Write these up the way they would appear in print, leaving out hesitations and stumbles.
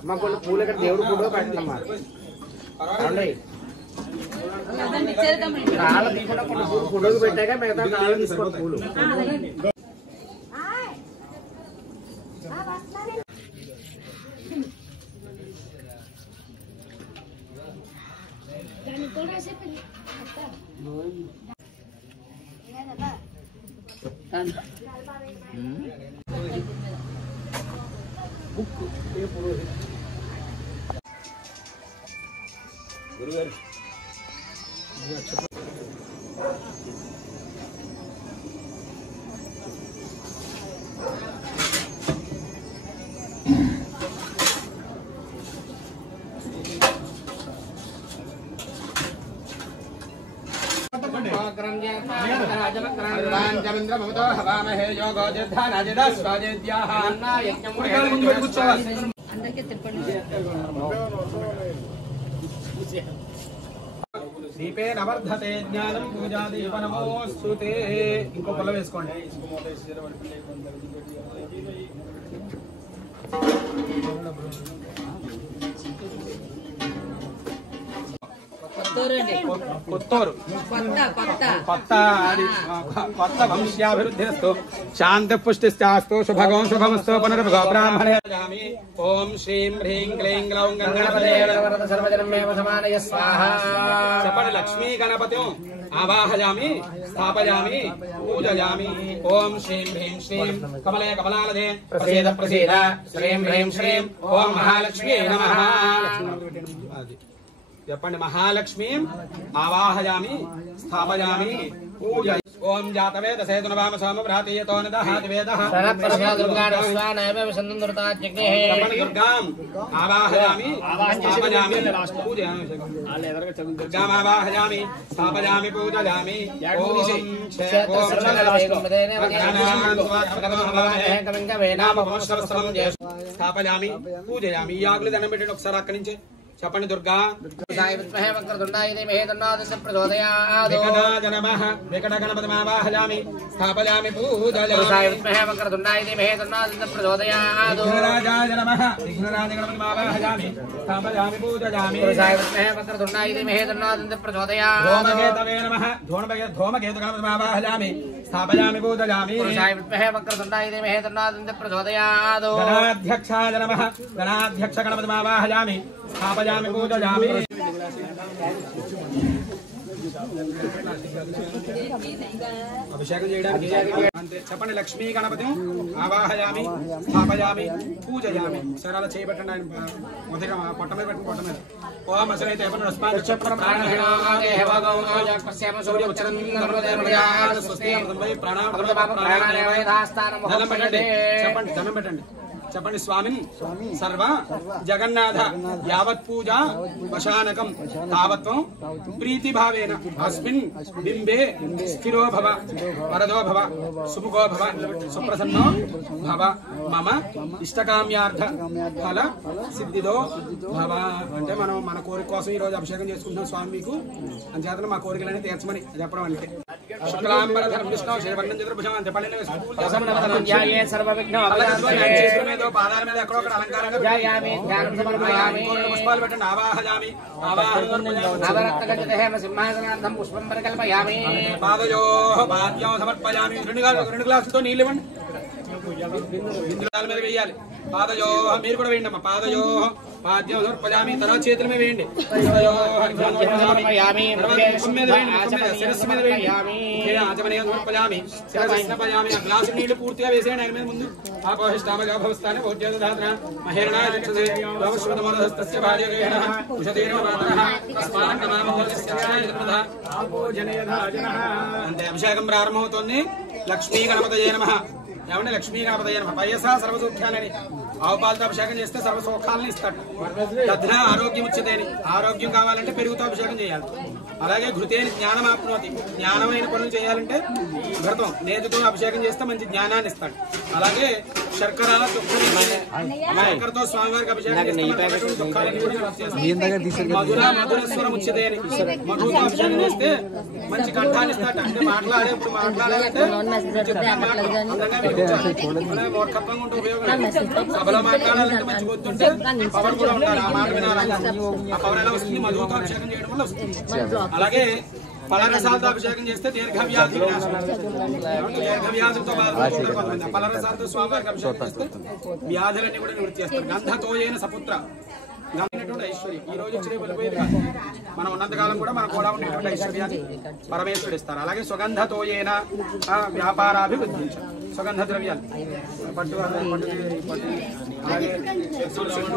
అమ్మ కొన్ని పూలు ఇక్కడ దేవుడు ఫోటో పెట్టండమ్మా. కాళ్ళ తీసుకుంటా కొన్ని పూలు ఫోటోకి పెట్టాక మిగతా కాళ్ళు తీసుకోండి పూలు. గురుగారు దీపే నవర్ధతే జ్ఞానం పూజా దీప నమోస్తుతే. ఇంకో పొల్ల వేసుకోండి. కొత్తూరు కొత్త వంశాభివృద్ధిరస్తు శాంతి పుష్టిస్తాస్తు శుభగం శుభమస్తు పునర్భగో బ్రాహ్మణే. ఓం శ్రీం హ్రీం క్లీం గ్లౌం గణపతే సర్వజనమేవ సమానయ స్వాహా. చెప్పండి. లక్ష్మీ గణపతి ఆవాహయామి స్థాపయామి పూజయామి. ఓం శ్రీం హ్రీం శ్రీం కమలే కమలాలదే ప్రసీద ప్రసీద శ్రీం హ్రీం శ్రీం ఓం మహాలక్ష్మీ నమః. చెప్పండి. మహాలక్ష్మీ ఆవాహయామి స్థాపయామి పూజ. ఓం జాతవేద సేతునవామ సోమ భ్రాతీయతో నదహాతి వేదః. చెప్పండి. దుర్గాం ఆవాహయామి స్థాపయామి పూజయామి. దుర్గాం ఆవాహయామి స్థాపయామి పూజయామి. స్థాపయామి పూజయామి. ఈ ఆకులు దండం పెట్టండి ఒకసారి అక్కడి నుంచి. చెప్పండి. దుర్గా వికట గణపతిమావాహయామి స్థాపయామి పూజయామి. విఘ్నరాజాయ నమః విఘ్నరాజ గణపతిమావాహయామి స్థాపయామి పూజయామి. ధూమకేతవే నమః ధూమకేతు గణపతిమావాహయామి స్థాపయామి పూజయామి. గణాధ్యక్షాయ నమః గణాధ్యక్ష గణపతిమావాహయామి స్థాపయామి పూజయామి. అభిషేకం చేయడానికి అంతే. చెప్పండి. లక్ష్మీ గణపతి ఆవాహయామి స్థాపయామి పూజయామి. సరాల చేయబెట్టండి. ఆయన మొదటిగా పొట్ట మీద పెట్టండి. పొట్ట మీద ఓం అసలైతే చెప్పండి. దండం పెట్టండి. చెప్పండి. స్వామిన్ సర్వ జగన్నాథ యావత్ పూజ వశానకం తావత్వం ప్రీతిభావేన అస్మిన్ బింబే స్థిరో భవ వరదో భవ సుముఖో భవ సుప్రసన్నో భవ మమ ఇష్టకామ్యార్థ ఫల సిద్ధిదో భవ. అంటే మనం మన కోరిక కోసం ఈ రోజు అభిషేకం చేసుకుంటున్నాం స్వామి మీకు. అంచేతన మా కోరికలన్నీ తీర్చమని చెప్పడం. అంటే శుక్లాంబరధరం విష్ణు శ్రీవర్ణం చతుర్భుజం అని చెప్పండి. పాదాల మీద ఎక్కడో ఒకటి అలంకారంగా పుష్పాలు పెట్టండి. ఆవాహయామి పాదయో పాద్యం సమర్పయామి. రెండు గ్లాసులతో నీళ్ళు ఇవ్వండి. బిందుల మీద వేయాలి. పాదయో మీరు కూడా వేయండి అమ్మా. పాదయో పాద్యం సమర్పయామి. తర్వాత చేతుల మీద వేయండి. శిరస్సు మీద వేయండి. ఆచమనీయం సమర్పయామి శిరస్పయామి. ఆ గ్లాసు నీళ్లు పూర్తిగా వేసేయండి ఆయన మీద ముందు. ఆపోహిష్టామగాభవస్థానే భోజ్యోదాత్ర మహేరణాయ చక్షుషే లోమశ్వతమోదహస్తస్య భార్యగేణ ఉషతీర్మ మాతరః తస్మాత్ అంతే. అభిషేకం ప్రారంభమవుతోంది. లక్ష్మీ గణపతయే నమః. ఏమంటే లక్ష్మీ గణపతయే నమః. పయసా సర్వసౌఖ్యాలని. ఆవు పాలతో అభిషేకం చేస్తే సర్వసౌఖ్యాలని ఇస్తాడు. దధ్న ఆరోగ్యం ఉచ్యతేని. ఆరోగ్యం కావాలంటే పెరుగుతో అభిషేకం చేయాలి. అలాగే ఘృతేని జ్ఞానం ఆప్నోతి. జ్ఞానమైన పనులు చేయాలంటే ఘృతం నేతితో అభిషేకం చేస్తే మంచి జ్ఞానాన్ని ఇస్తాడు. అలాగే శర్కర శర్కరతో స్వామివారికి అభిషేకం మధుర స్వరం ఉచ్యతే అని మధుతో అభిషేకం చేస్తే మంచి కంఠాన్ని ఇస్తాట. అంటే మాట్లాడేప్పుడు మాట్లాడాలంటే మూర్ఖత్వంగా ఉంటే ఉపయోగం. సభలో మాట్లాడాలంటే మంచి గుర్తుంటే పవర్ కూడా ఉండాలి. ఆ మాట వినాలి. ఆ పవర్ ఎలా వస్తుంది? మధుతో అభిషేకం చేయడం వల్ల వస్తుంది. అలాగే ఫలరసాలతో అభిషేకం చేస్తే దీర్ఘవ్యాధి దీర్ఘవ్యాధులతో బాధపడుతుంది. ఫలరసాలతో స్వామివారికి అభిషేకం చేస్తే వ్యాధులన్నీ కూడా నివృత్తి చేస్తారు. గంధతోయేన సపుత్ర గంధమైనటువంటి ఐశ్వర్యం ఈ రోజు ఇచ్చిన వెళ్ళిపోయేది కాదు. మనం ఉన్నంతకాలం కూడా మనకు కూడా ఉండేటువంటి ఐశ్వర్యాన్ని పరమేశ్వరుడు ఇస్తారు. అలాగే సుగంధతోయేన వ్యాపారాభివృద్ధి సుగంధ ద్రవ్యాలు పట్టు అలాగే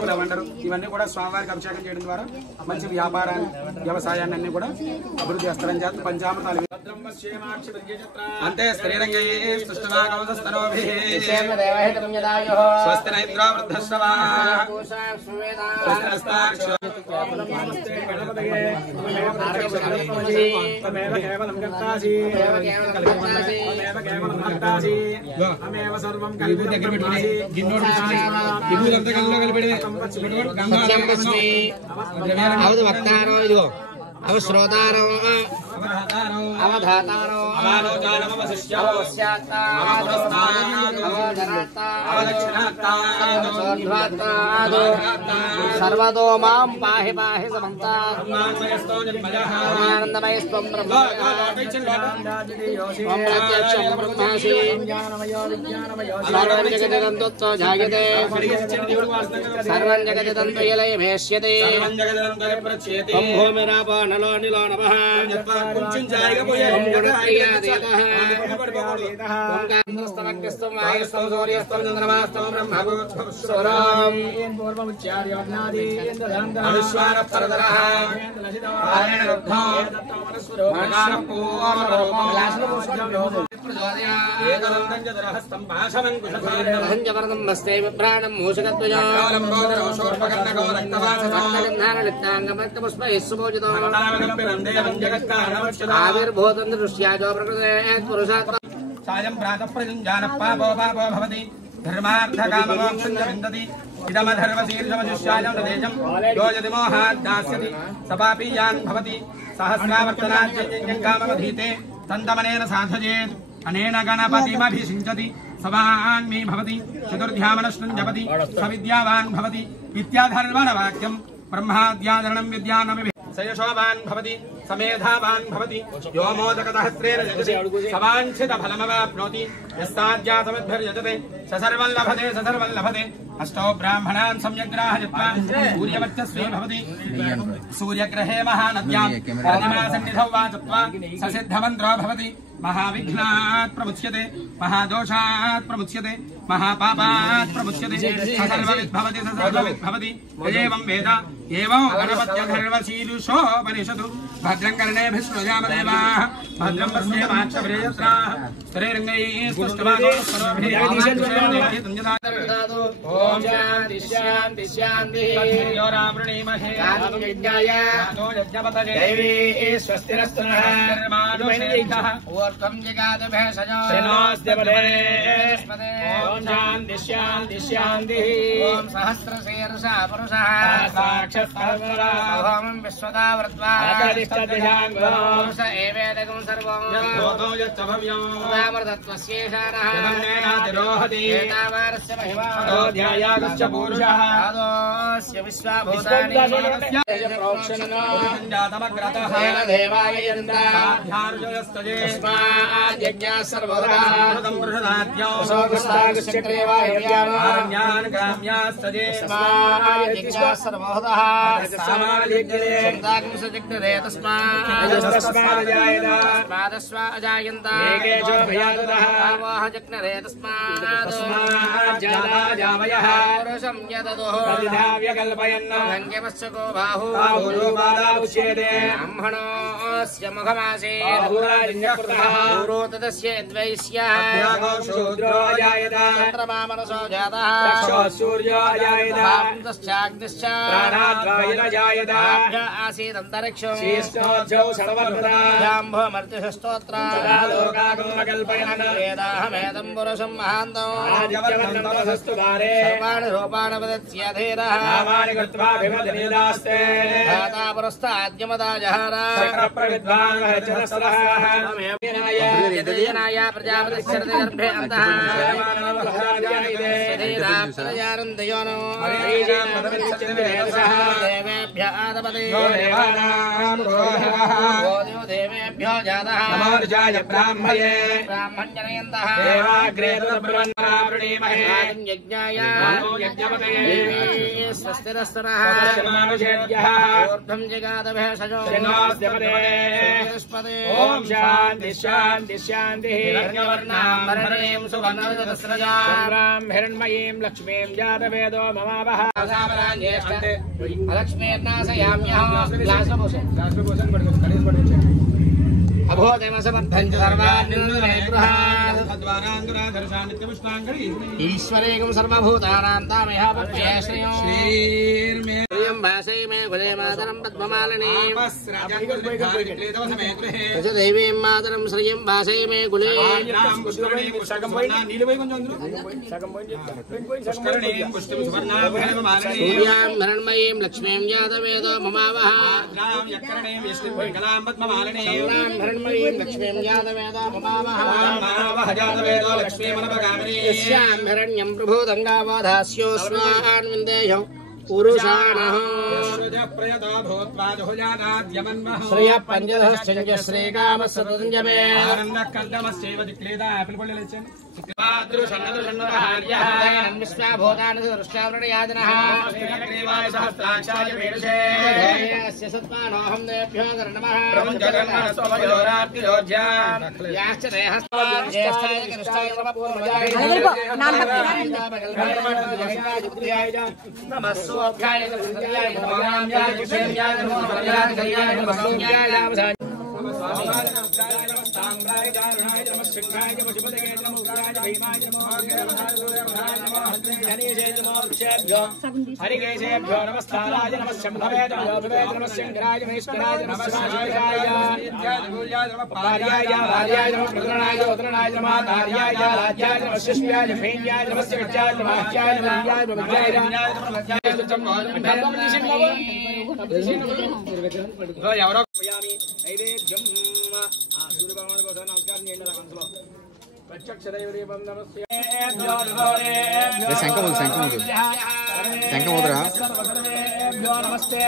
లవండరు ఇవన్నీ కూడా స్వామివారికి అభిషేకం చేయడం ద్వారా మంచి వ్యాపారాన్ని వ్యవసాయాన్ని అన్ని కూడా అభివృద్ధి చేస్తారని చెప్పి పంచామృతాలు అంతే శ్రీరంగే స్వస్తి నైద్రా వృద్ధశ్రవా వక్తారో ఇదిగో అవ శ్రోతారో అవధాతారో సర్వదో మాం పాహి పాహి సమంతానందమయస్వం ప్రత్యక్షం బ్రహ్మాసి సర్వం జగదిదంతో జాయతే సర్వం జగదిదంతయలయమేష్యతే భూమిరాపో నలో నిలో నమః కొంచెం జాయిగా పోయారు సాయం ప్రాత ప్రజంజాన పాపో పాపో భవతి ధర్మార్థకామమోక్షం చ విందతి ఇదమధర్మశీర్షమజుష్యాయం ప్రదేశం యోజతి మోహాద్ దాస్యతి సపాపీయాన్ భవతి సహస్రావర్తనాజ్ఞం కామమధీతే తంతమనేన సాధయేత్ అనేన గణపతిమభిషించతి సవాన్మీ భవతి చతుర్ధ్యామనశ్నం జపతి సవిద్యావాన్ భవతి ఇత్యాధర్వణవాక్యం బ్రహ్మాద్యాదరణం విద్యానమి సయశోభాన్ భవతి సమేధావాన్ భవతి యో మోదకదహస్రేణ యజతి సవాంఛిత ఫలమవాప్నోతి యస్సాధ్యాతమద్భిర్యజతే ససర్వం లభతే అష్టౌ బ్రాహ్మణాన్ సమ్యగ్రాహజిత్వా సూర్యవర్చస్వే భవతి సూర్యగ్రహే మహానద్యాం ప్రతిమాసన్నిధౌ వాచత్వా ససిద్ధమంత్రో భవతి महाविघ्नात् प्रमुच्यते महादोषात् प्रमुच्यते महापापात् प्रमुच्यते सर्वविद्भवति सर्वविद्भवति एवं वेद एवं गणपत्यधर्वशीरुषोपनिषदु भद्रं कर्णेभिः शृणुयामदेवाः भद्रं पश्येमाक्षभिर्यत्राः स्तुतिरङ्गैः स्तुष्टवानोस्वरोभिः ओम शान्ति शान्ति शान्तिः रामृणीमहे यज्ञाय दैवी स्वस्तिरस्तु नः ऊर्ध्वं जगातु भेषजो ओम शान्ति शान्ति शान्तिः ओम सहस्रशीर्षा पुरुषः साक्षात् विश्वदा वृत्वा पुरुष एवेदकं सर्वं भव्यमृतत्वस्येषाणः एतावारस्य महिमा ध्यायागश्च पुरुषः आदोस्य विश्वाभूतानि प्रोक्षणनामग्रतः देवाय यन्दाध्यार्जुनस्तजे यज्ञाः सर्वदा ृष्टाग्रेवाज्ञान ग्राम्यास्तजे यज्ञाः सर्वदा समाजग्रे तस्मादस्वाजायन्ताजग्नरे तस्मादस्माजावयः पुरुषं यददुः कल्पयन् को बाहु ब्राह्मणो अस्य मुखमासे पूरो तदस्य द्वैस्या चन्द्रमा मनसो जातः सूर्यो अजायत तश्चाग्निश्च प्राणाद्वायुरजायत आसीदन्तरिक्षो शीष्णोऽध्यौ सर्वदा जाम्भोमर्तिषस्तोत्र लोकागमकल्पयन् वेदाहमेदं पुरुषं महान्तौ आदित्यवर्णन्तमस्तु भारे सर्वाणि रूपाणि वदत्यधीरः नामानि कृत्वाभिमदनीदास्ते धाता पुरस्ताद्यमदा जहार चक्रप्रविद्वान् चतस्रः यदयनाय प्रजापतिश्चरति गर्भे अन्तः शरीरात्मजानन्दयोनो देवेभ्य आदपते देवेभ्यो जातः नमोर्जाय ब्राह्मये ब्राह्मण्यनयन्तः देवाग्रे तद्ब्रह्मणावृणीमहे यज्ञाय यज्ञपतये स्वस्तिरस्तरः मानुषेभ्यः ऊर्ध्वं जगादभेषजो बृहस्पते ॐ शान्ति शान्ति शान्तिः हिरण्यवर्णाम्बरणीं सुवर्णरजतस्रजां चन्द्रां हिरण्मयीं लक्ष्मीं जातवेदो ममावः अलक्ष्मीर्नाशयाम्यः अभोदेमसमर्थं च सर्वान् ईश्वरेकं सर्वभूतानां तामेह पक्षेश्रियो श्रीर्मे भासै मे कुले मातरं पद्ममालिनीं दैवीं मातरं श्रियं भासै मे कुले सूर्यां हिरण्मयीं लक्ष्मीं जातवेदो ममावः हिरण्मयीं लक्ष्मीं जातवेदो ममावः यस्यां हिरण्यं प्रभूतङ्गावधास्योऽस्मान् विन्देयौ पुरुषाणः श्रियः पञ्चदशश्च श्रीकामसतञ्जमे विश्वाभूतानि दृष्टावृणयाजनः अस्य सत्त्वानोऽहं देभ्यो नमः याश्च देहस्त्वाज्येष्ठाय कृष्णाय नमः सोऽभ्याय हरिकेशेभ्यो नमस्ताराय नमः शम्भवे नमः शङ्कराय महेश्वराय नमः शिवाय पार्याय भार्याय नमः रुद्रनाय रुद्रनाय नमः धार्याय राज्याय नमः शिष्याय फेन्याय नमः शिवचाय नमः हत्याय नमः भक्त्याय ఎవరో నైవేద్యం సూర్యభగవాన్ కోసం నమస్కారం చేయండి మనసులో ప్రత్యక్ష దైవదీపం నమస్తే శంఖముద్ర నమస్తే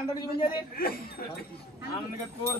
అందరికి చూపించేది ఆనందకూర